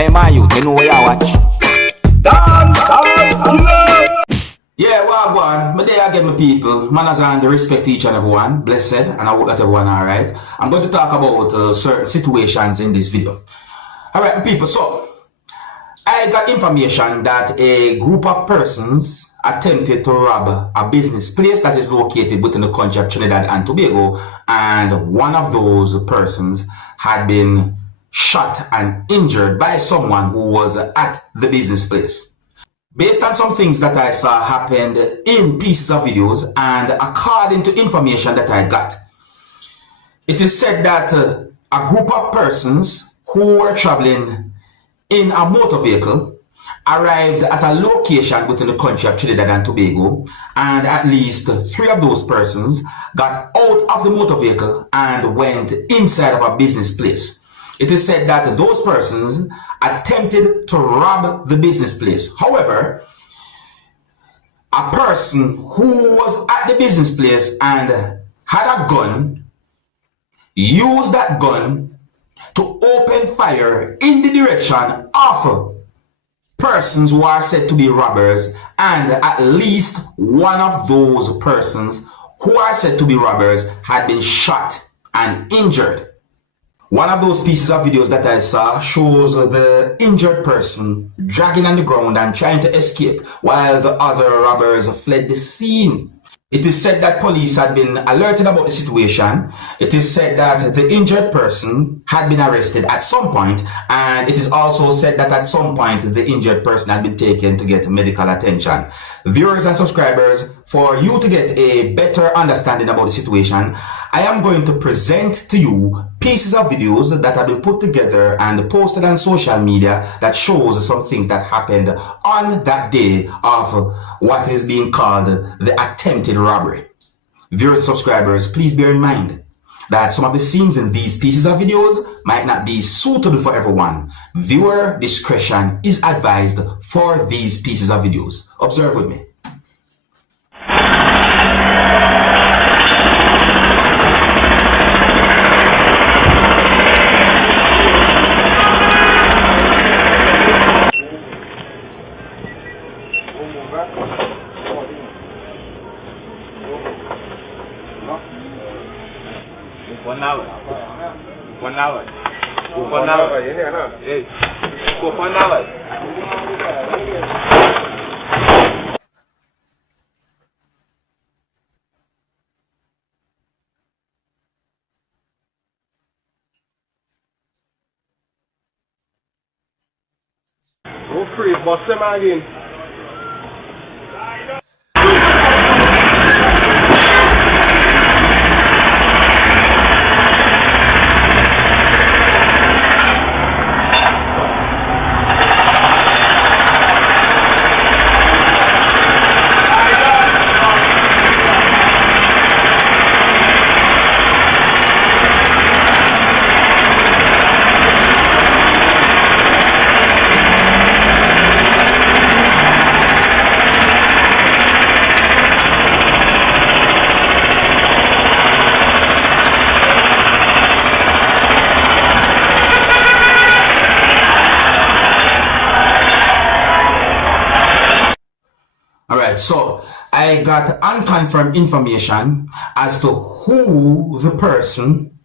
Hey man, you know where you watch? Dancehall skilla. Yeah, well, go on. My day I get my people. Manners and respect to each and everyone. Blessed, and I hope that everyone alright. I'm going to talk about certain situations in this video. Alright, people, so I got information that a group of persons attempted to rob a business place that is located within the country of Trinidad and Tobago, and one of those persons had been shot and injured by someone who was at the business place. Based on some things that I saw happened in pieces of videos and according to information that I got, it is said that a group of persons who were traveling in a motor vehicle arrived at a location within the country of Trinidad and Tobago, and at least 3 of those persons got out of the motor vehicle and went inside of a business place. It is said that those persons attempted to rob the business place. However, a person who was at the business place and had a gun used that gun to open fire in the direction of persons who are said to be robbers, and at least one of those persons who are said to be robbers had been shot and injured. One of those pieces of videos that I saw shows the injured person dragging on the ground and trying to escape while the other robbers fled the scene. It is said that police had been alerted about the situation. It is said that the injured person had been arrested at some point, and it is also said that at some point the injured person had been taken to get medical attention. Viewers and subscribers, for you to get a better understanding about the situation, I am going to present to you pieces of videos that have been put together and posted on social media that shows some things that happened on that day of what is being called the attempted robbery. Viewers and subscribers, please bear in mind that some of the scenes in these pieces of videos might not be suitable for everyone. Viewer discretion is advised for these pieces of videos. Observe with me. Go free, bust them again. So I got unconfirmed information as to who the person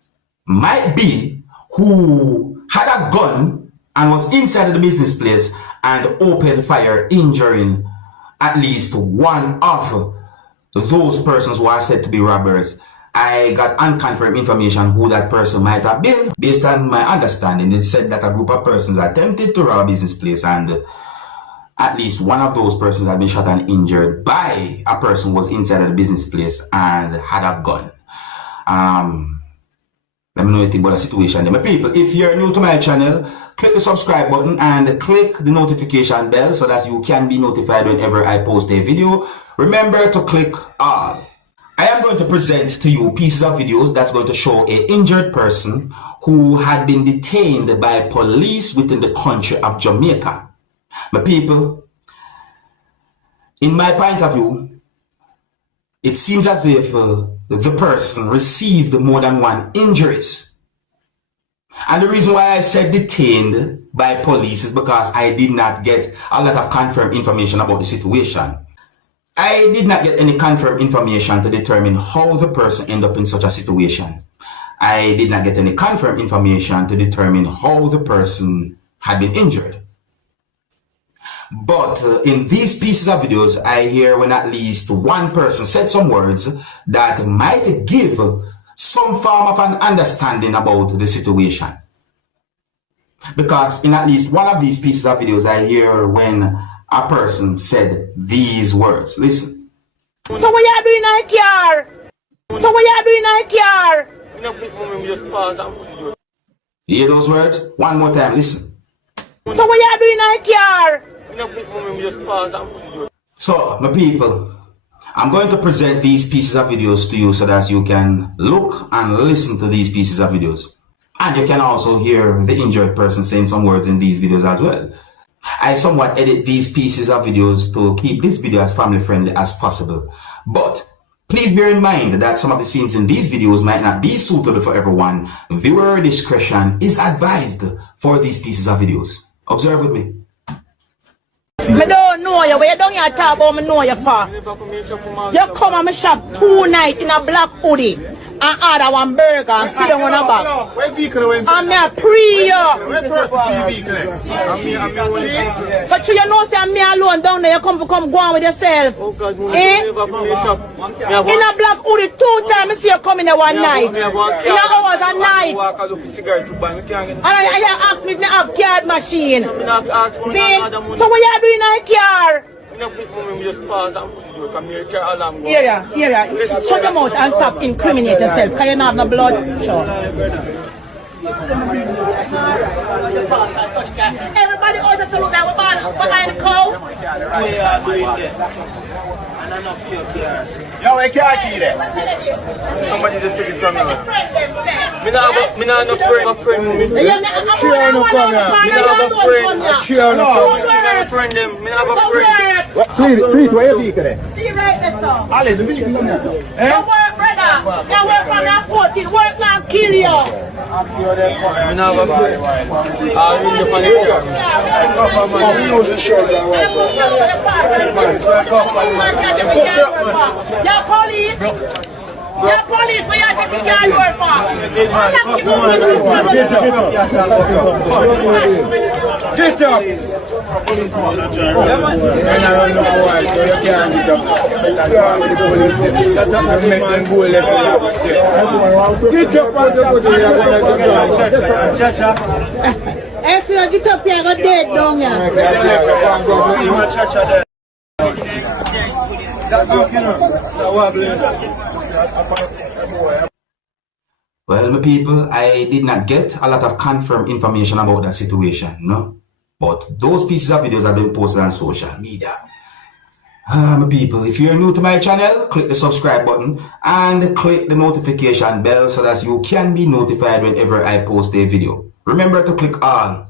might be who had a gun and was inside of the business place and opened fire, injuring at least one of those persons who are said to be robbers. I got unconfirmed information who that person might have been. Based on my understanding, it said that a group of persons attempted to rob a business place, and at least one of those persons had been shot and injured by a person who was inside of the business place and had a gun. Let me know anything about the situation there. My people, if you're new to my channel, click the subscribe button and click the notification bell so that you can be notified whenever I post a video. Remember to click all. I am going to present to you pieces of videos that's going to show an injured person who had been detained by police within the country of Jamaica. My people, in my point of view, it seems as if the person received more than one injuries. And the reason why I said detained by police is because I did not get a lot of confirmed information about the situation. I did not get any confirmed information to determine how the person ended up in such a situation. I did not get any confirmed information to determine how the person had been injured. But in these pieces of videos, I hear when at least one person said some words that might give some form of an understanding about the situation. Because in at least one of these pieces of videos, I hear when a person said these words. Listen. So what you doing in the car? So what you doing in the car? You hear those words? One more time, listen. So what you doing in the car? So, my people, I'm going to present these pieces of videos to you so that you can look and listen to these pieces of videos. And you can also hear the injured person saying some words in these videos as well. I somewhat edit these pieces of videos to keep this video as family friendly as possible. But please bear in mind that some of the scenes in these videos might not be suitable for everyone. Viewer discretion is advised for these pieces of videos. Observe with me. I don't know you. Where you don't hear talk about me know you for? You come and my shop 2 nights in a black hoodie and order one burger and sit down on a bag. I'm a pre you. So you know say I'm me alone down there, you come go on with yourself. Eh? In a black hoodie 2 times I see you come in there one night. In a hours a night. And you ask me if I have card machine. See? So what you doing in the car? Shut your mouth and stop incriminating yourself. Because you don't have no blood. Sure. Everybody always look like we're behind the cow. Yo, I can't keep it. Somebody just take it from me. Me not have no friend. My friend. Me not have a friend. Me not have a friend. Sweet, where you vehicle there? See right there, sir. Ale, the vehicle there. You work, brother. You work from that 14. Work now, kill you. Me not have a friend. I'll read the funny book. He knows the shirt. Your police! Your police, where you think you can't work for? Get up! If you get up here, you're dead down here. Well, my people, I did not get a lot of confirmed information about that situation, no? But those pieces of videos have been posted on social media. My people, if you're new to my channel, click the subscribe button and click the notification bell so that you can be notified whenever I post a video. Remember to click on.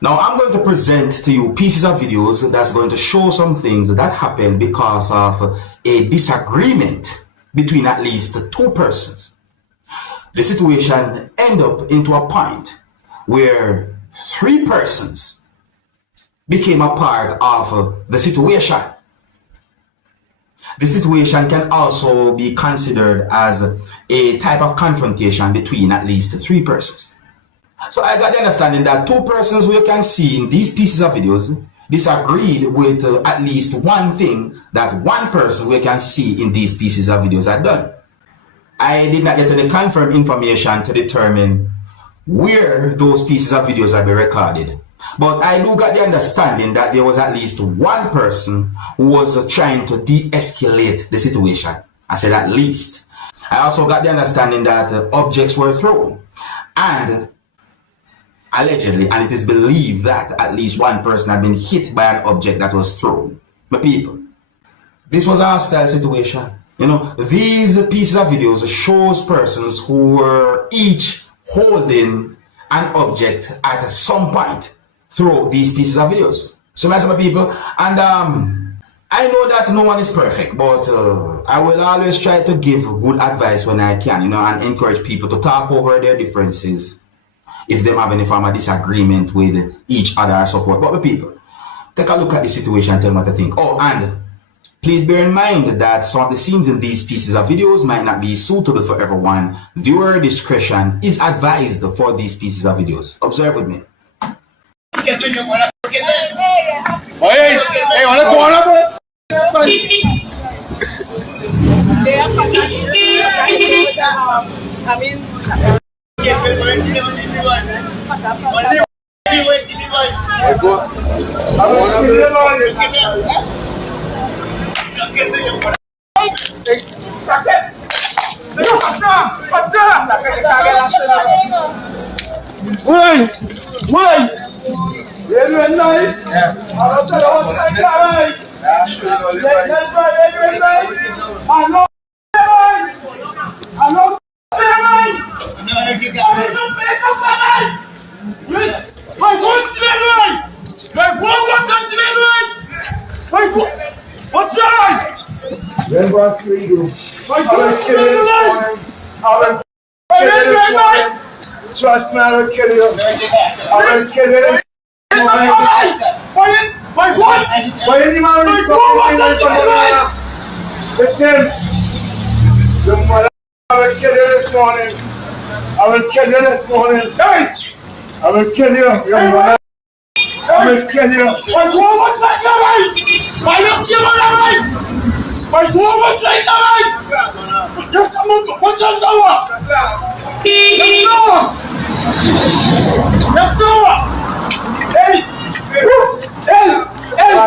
Now, I'm going to present to you pieces of videos that's going to show some things that happened because of a disagreement between at least 2 persons. The situation ended up into a point where 3 persons became a part of the situation. The situation can also be considered as a type of confrontation between at least 3 persons. So I got the understanding that 2 persons we can see in these pieces of videos disagreed with at least one thing that 1 person we can see in these pieces of videos had done. I did not get any confirmed information to determine where those pieces of videos have been recorded. But I do got the understanding that there was at least 1 person who was trying to de-escalate the situation. I said at least. I also got the understanding that objects were thrown. And allegedly, and it is believed that at least 1 person had been hit by an object that was thrown. My people, this was a hostile situation. You know, these pieces of videos shows persons who were each holding an object at some point through these pieces of videos. So my people, and I know that no one is perfect, but I will always try to give good advice when I can, you know, and encourage people to talk over their differences if them have any form of disagreement with each other or so forth. But the people, take a look at the situation and tell me what you think. Oh, and please bear in mind that some of the scenes in these pieces of videos might not be suitable for everyone. Viewer discretion is advised for these pieces of videos. Observe with me. Trust me, I will kill you. I will kill you. Why is he man with him? Your mother, I will kill you this morning. I will kill you this morning. Hey! I will kill you, your mother. I will kill you. My woman tried to ride. My young woman ride. My woman tried to ride. You come on, what's your power? Yes, no! Yes, no! Hey! Hey! Hey!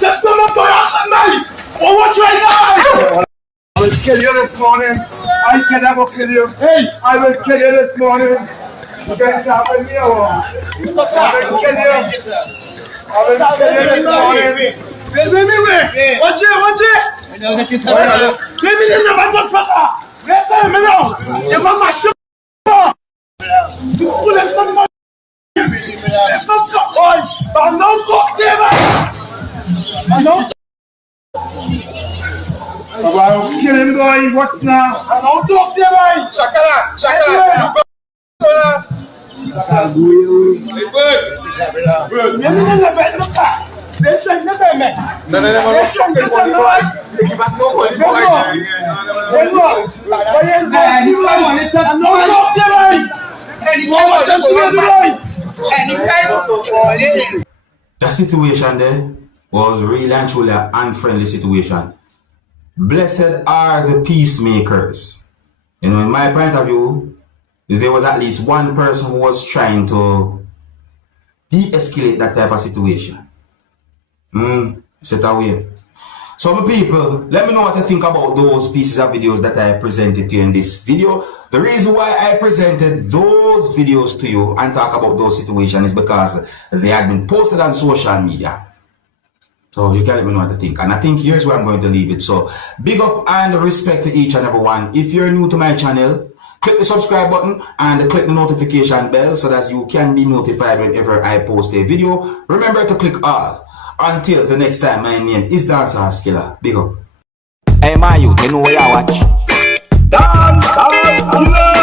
Just come up to us, man! Oh, what's right now? I will kill you this morning. I said I will kill you. Hey! I will kill you this morning. You can't stop with me, or I will kill you. I will kill you this morning. Wait. Watch it! Let me know my daughter. Let me know. Your mama should. You pull it from my. I don't talk there, I don't. I will kill him, boy. What's now? I don't talk there, boy. Shakala. That situation there was really and truly an unfriendly situation. Blessed are the peacemakers. You know, in my point of view, there was at least one person who was trying to de-escalate that type of situation. Set away. So my people, let me know what you think about those pieces of videos that I presented to you in this video. The reason why I presented those videos to you and talk about those situations is because they had been posted on social media. So you can let me know what you think. And I think here's where I'm going to leave it. So big up and respect to each and every one. If you're new to my channel, click the subscribe button and click the notification bell so that you can be notified whenever I post a video. Remember to click all. Until the next time, my name is Dancehall Skilla. Big up. Hey, my youth, you know where you watch? Dancehall skilla.